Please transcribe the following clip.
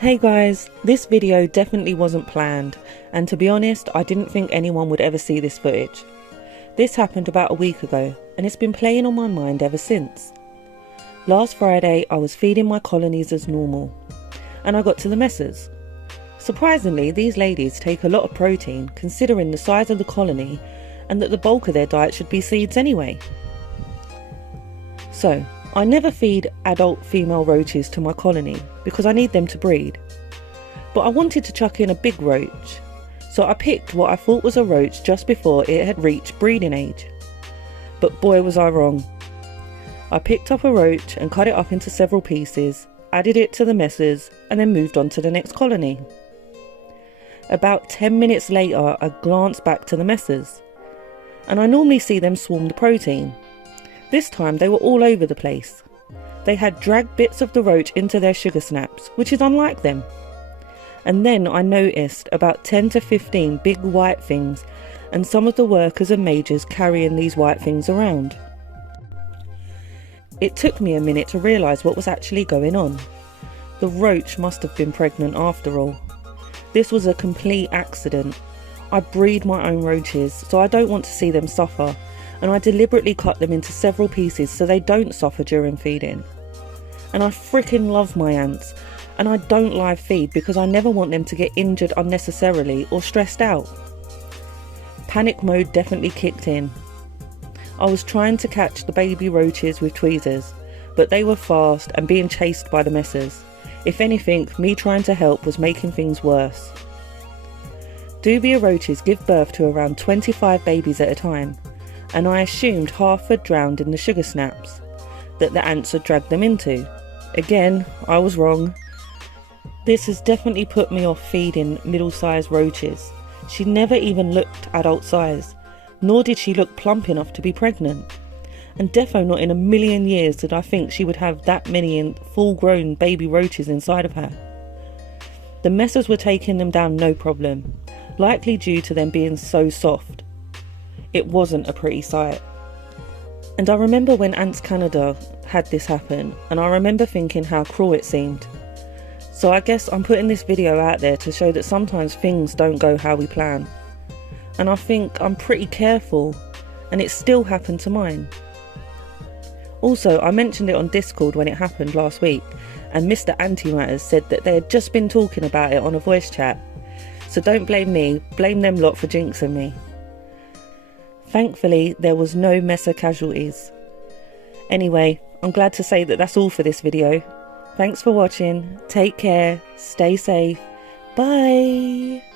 Hey guys, this video definitely wasn't planned, and to be honest, I didn't think anyone would ever see this footage. This happened about a week ago, and it's been playing on my mind ever since. Last Friday, I was feeding my colonies as normal, and I got to the Messors. Surprisingly, these ladies take a lot of protein considering the size of the colony and that the bulk of their diet should be seeds anyway. So, I never feed adult female roaches to my colony because I need them to breed. But I wanted to chuck in a big roach, so I picked what I thought was a roach just before it had reached breeding age. But boy was I wrong. I picked up a roach and cut it up into several pieces, added it to the Messors, and then moved on to the next colony. About 10 minutes later, I glanced back to the Messors, and I normally see them swarm the protein. This time they were all over the place. They had dragged bits of the roach into their sugar snaps, which is unlike them. And then I noticed about 10 to 15 big white things, and some of the workers and majors carrying these white things around. It took me a minute to realise what was actually going on. The roach must have been pregnant after all. This was a complete accident. I breed my own roaches, so I don't want to see them suffer, and I deliberately cut them into several pieces so they don't suffer during feeding. And I freaking love my ants, and I don't live feed because I never want them to get injured unnecessarily or stressed out. Panic mode definitely kicked in. I was trying to catch the baby roaches with tweezers, but they were fast and being chased by the Messors. If anything, me trying to help was making things worse. Dubia roaches give birth to around 25 babies at a time, and I assumed half had drowned in the sugar snaps that the ants had dragged them into. Again, I was wrong. This has definitely put me off feeding middle-sized roaches. She never even looked adult size, nor did she look plump enough to be pregnant. And defo not in a million years did I think she would have that many full-grown baby roaches inside of her. The Messors were taking them down no problem, likely due to them being so soft. It wasn't a pretty sight. And I remember when Ants Canada had this happen, and I remember thinking how cruel it seemed. So I guess I'm putting this video out there to show that sometimes things don't go how we plan. And I think I'm pretty careful, and it still happened to mine. Also, I mentioned it on Discord when it happened last week, and Mr. Antimatters said that they had just been talking about it on a voice chat. So don't blame me, blame them lot for jinxing me. Thankfully, there was no Messor casualties. Anyway, I'm glad to say that that's all for this video. Thanks for watching, take care, stay safe, bye!